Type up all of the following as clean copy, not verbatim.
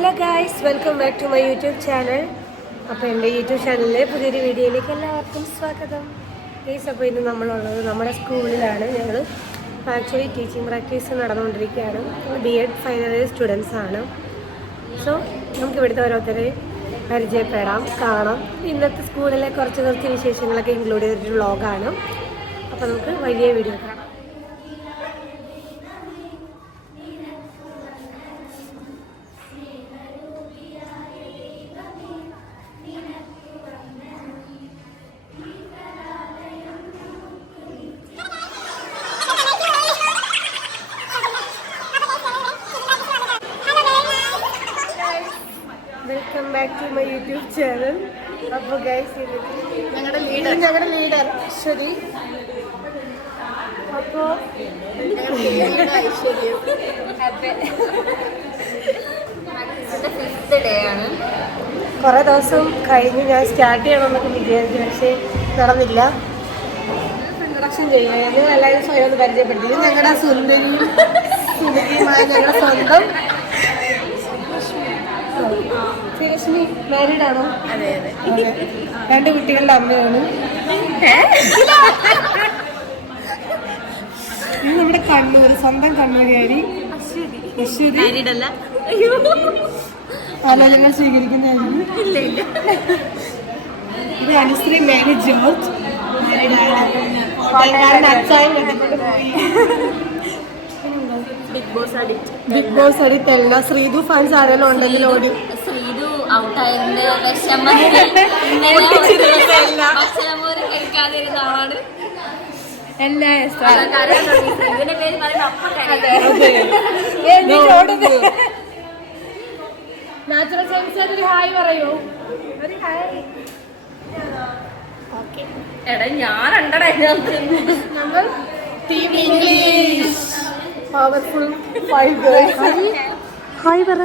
Hello guys, welcome back to my YouTube channel. അപ്പോൾ എൻ്റെ YouTube ചാനലിലെ പുതിയൊരു വീഡിയോയിലേക്ക് എല്ലാവർക്കും സ്വാഗതം. ഗൈസ്, അപ്പോൾ ഇന്ന് നമ്മളുള്ളത് നമ്മുടെ സ്കൂളിലാണ്. ഞങ്ങൾ ആക്ച്വലി ടീച്ചിങ് പ്രാക്ടീസ് നടന്നുകൊണ്ടിരിക്കുകയാണ്. B.Ed ഫൈനൽ ഇയർ സ്റ്റുഡൻസ് ആണ്. സോ നമുക്ക് ഇവിടുത്തെ ഓരോരുത്തരെ പരിചയപ്പെടാം, കാണാം. ഇന്നത്തെ സ്കൂളിലെ കുറച്ച് വിശേഷങ്ങളൊക്കെ ഇൻക്ലൂഡ് ചെയ്തിട്ടൊരു വ്ളോഗാണ്. അപ്പോൾ നമുക്ക് വലിയ വീഡിയോ കാണാം. Welcome back to my YouTube channel. അപ്പോൾ ഗൈസ്, ഞങ്ങളുടെ ലീഡർ അശ്വതി. അപ്പോൾ കുറേ ദിവസം കഴിഞ്ഞ് ഞാൻ സ്റ്റാർട്ട് ചെയ്യണമെന്നൊക്കെ വിചാരിച്ചു, പക്ഷേ നടന്നില്ല. ഇൻട്രൊഡക്ഷൻ ചെയ്യുക, നിങ്ങൾ എല്ലാവരും സ്വയം ഒന്ന് പരിചയപ്പെടുത്തി. ഞങ്ങളുടെ സുന്ദരിയുമായ ഞങ്ങളുടെ സ്വന്തം ശ്രീലക്ഷ്മി. മാരീഡ് ആണോ? അതെ. 2 കുട്ടികളുടെ അമ്മയാണ്. ഇത് നമ്മുടെ കണ്ണൂർ, സ്വന്തം കണ്ണൂരുകാരി അശ്വതി. ആലോചന സ്വീകരിക്കുന്നതായിരുന്നു. ഇത് അനുശ്രീ മേരി ജോർജ്. അച്ചായൻ ബിഗ് ബോസ് അടി തെല്ല. ശ്രീതു ഫാൻസ് ആരെല്ലാം ഉണ്ടെങ്കിൽ ഓടി. ശ്രീതു ഔട്ടായതിന്റെ കേൾക്കാതിരുന്ന ആളാണ്. നാച്ചുറൽ സയൻസ് ഹായ് പറയൂ. എടാ ഞാൻ നമ്മൾ team English powerful 5 girls. Hi പറ,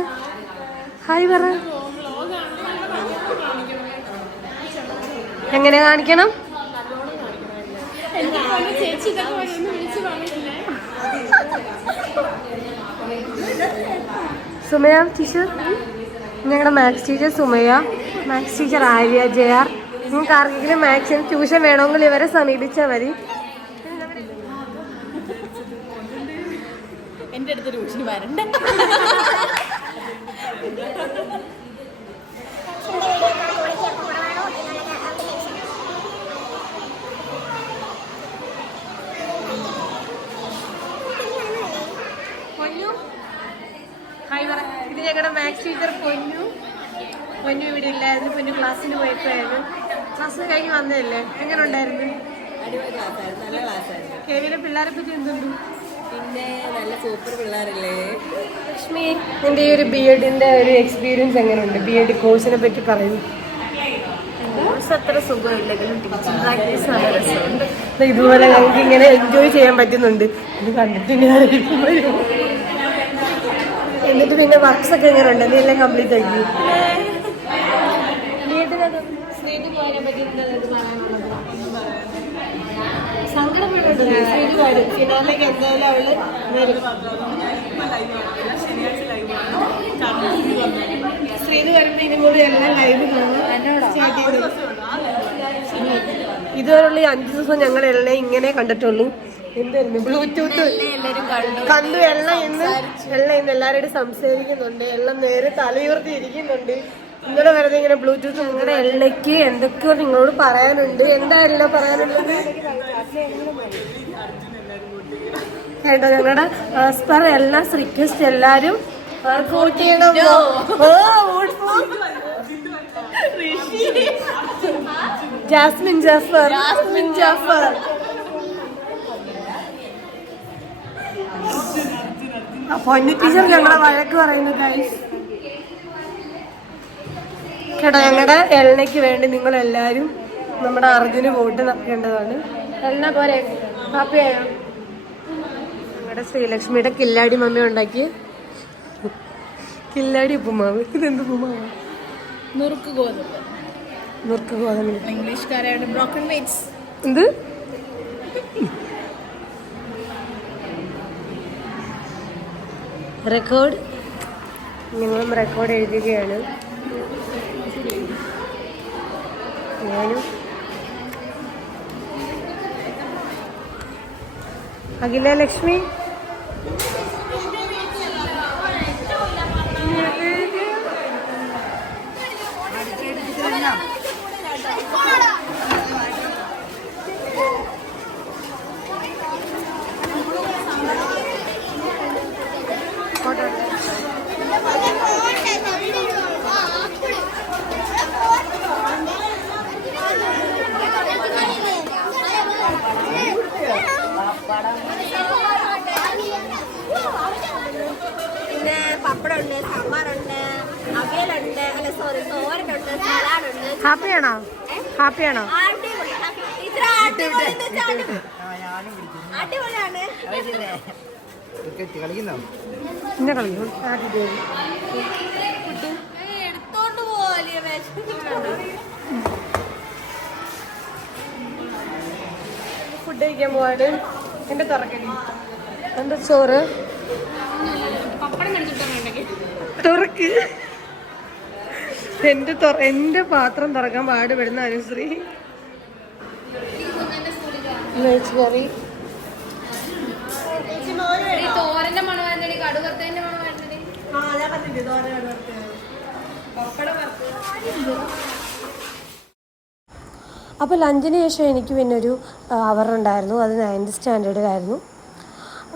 ഹായ് പറ. എങ്ങനെ കാണിക്കണം? സുമയ ടീച്ചർ, ഞങ്ങളുടെ maths teacher Sumaya, maths teacher Arya JR. നിങ്ങൾക്ക് ആർക്കെങ്കിലും മാത്സിന് ട്യൂഷൻ വേണമെങ്കിൽ ഇവരെ സമീപിച്ചാൽ മതി. എൻ്റെ അടുത്ത് ട്യൂഷന് വരണ്ട. ഹായ് പറ. ഇത് ഞങ്ങളുടെ മാത്സ് ടീച്ചർ പൊന്നു. ഇവിടെ ഇല്ലായിരുന്നു. പൊന്നു ക്ലാസ്സിന് പോയപ്പോഴായിരുന്നു. ക്ലാസ് കഴിഞ്ഞ് വന്നതല്ലേ? എങ്ങനെ ഉണ്ടായിരുന്നു? അടിപൊളി ക്ലാസ്സായിരുന്നു, നല്ല ക്ലാസ്സായിരുന്നു. കേവിയിലെ പിള്ളേരെ പറ്റി എന്തുണ്ട്? പിന്നെ നല്ല സൂപ്പർ പിള്ളേരല്ലേ. ലക്ഷ്മി, നിന്റെ ഈ ഒരു B.Edന്റെ ഒരു എക്സ്പീരിയൻസ് എങ്ങനെയുണ്ട്? B.Ed കോഴ്സിനെ പറ്റി പറയൂ. കോഴ്സ് അത്ര സുഖമില്ലെങ്കിലും ടീച്ചിങ് പ്രാക്ടീസ് നല്ല രസമുണ്ട്. ഇതുപോലെ ഞങ്ങൾക്ക് ഇങ്ങനെ എൻജോയ് ചെയ്യാൻ പറ്റുന്നുണ്ട്. ഇത് കണ്ടിട്ട് എന്നിട്ട് പിന്നെ വർക്ക്സ് ഒക്കെ എങ്ങനെയുണ്ട്? നീ എല്ലാം കംപ്ലീറ്റ് ആക്കി? ശ്രീജു പോയതിനെ പറ്റി പറയാനുള്ളത് സങ്കടപ്പെട്ടുണ്ട്. ശ്രീജു വരും ഫിനാലേക്ക് എന്തായാലും അവള് വരും. ശ്രീജു വരുമ്പോ ഇതിനും കൂടി എല്ലാം ലൈവ് കാണാം. ഇതുവരെയുള്ള 5 ദിവസം ഞങ്ങൾ എല്ലാം ഇങ്ങനെ കണ്ടിട്ടുള്ളൂ. എന്തായിരുന്നു ബ്ലൂടൂത്ത് കണ്ടു. എല്ലാം ഇന്ന് എല്ലാവരോടും സംസാരിക്കുന്നുണ്ട്. എല്ലാം നേരെ തലയുയർത്തി ഇരിക്കുന്നുണ്ട്. ഇന്നലെ വെറുതെ ഇങ്ങനെ ബ്ലൂടൂത്ത്. നിങ്ങളുടെ എള്ളയ്ക്ക് എന്തൊക്കെയോ നിങ്ങളോട് പറയാനുണ്ട്. എന്തായാലും പറയാനുള്ളത് കേട്ടോ. ഞങ്ങളുടെ ആസ്പർ എല്ലാ റിക്വസ്റ്റ് എല്ലാരും വോട്ട് ചെയ്യണം. ജാസ്മിൻ ജാഫർ. പൊന്നു ടീച്ചർ ഞങ്ങളെ വഴക്ക് പറയുന്നു ഗൈസ് കേട്ടോ. ഞങ്ങളുടെ എൽനയ്ക്ക് വേണ്ടി നിങ്ങൾ എല്ലാവരും നമ്മുടെ അർജുന് വോട്ട് നൽകേണ്ടതാണ്. എൽന പോരെ? ഹാപ്പിയായോ? ഞങ്ങളുടെ ശ്രീലക്ഷ്മിയുടെ കില്ലാടി മമ്മി ഉണ്ടാക്കി കില്ലാടി ഉപ്പുമാവ്. ഇതെന്ത് ഉപ്പുമാവ്? നുറുക്ക് ഗോതമ്പ്. ഇംഗ്ലീഷ്കാരായിട്ട് ബ്രോക്കൺ വെയിറ്റ്സ്. എന്ത്? റെക്കോർഡ് ഞങ്ങളും റെക്കോർഡ് എഴുതുകയാണ്. ഞാനും അഖില ലക്ഷ്മി പിന്നെ പപ്പടമുണ്ട്, സാമ്പാറുണ്ട്, അവിയലുണ്ട്, അല്ല സോറി തോരനുണ്ട്, സലാഡുണ്ട്. ഹാപ്പിയാണോ? ഹാപ്പിയാണോ? അടിപൊളിയാണ്. ഇന്ന കളിക്കും എടുത്തോണ്ട് പോവാല്ലേ ഫുഡ് കഴിക്കാൻ പോവാണ്. എൻ്റെ തുറക്കടി എന്താ ചോറ് തുറക്ക്. എൻ്റെ പാത്രം തുറക്കാൻ പാടുപെടുന്ന അനുശ്രീ. കറി തോരന്റെ മണം വരുന്നടി, കടുകത്തിന്റെ മണം വരുന്നടി. അപ്പോൾ ലഞ്ചിന് ശേഷം എനിക്ക് പിന്നെ ഒരു അവറുണ്ടായിരുന്നു. അത് 9th സ്റ്റാൻഡേർഡിലായിരുന്നു.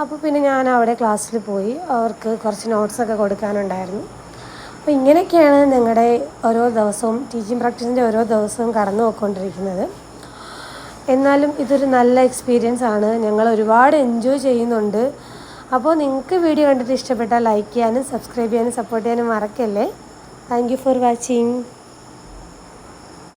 അപ്പോൾ പിന്നെ ഞാൻ അവിടെ ക്ലാസ്സിൽ പോയി അവർക്ക് കുറച്ച് നോട്ട്സൊക്കെ കൊടുക്കാനുണ്ടായിരുന്നു. അപ്പോൾ ഇങ്ങനെയൊക്കെയാണ് ഞങ്ങളുടെ ഓരോ ദിവസവും ടീച്ചിങ് പ്രാക്ടീസിൻ്റെ ഓരോ ദിവസവും കടന്നു പോയിക്കൊണ്ടിരിക്കുന്നത്. എന്നാലും ഇതൊരു നല്ല എക്സ്പീരിയൻസ് ആണ്. ഞങ്ങൾ ഒരുപാട് എൻജോയ് ചെയ്യുന്നുണ്ട്. അപ്പോൾ നിങ്ങൾക്ക് വീഡിയോ കണ്ടിട്ട് ഇഷ്ടപ്പെട്ടാൽ ലൈക്ക് ചെയ്യാനും സബ്സ്ക്രൈബ് ചെയ്യാനും സപ്പോർട്ട് ചെയ്യാനും മറക്കല്ലേ. Thank you for watching.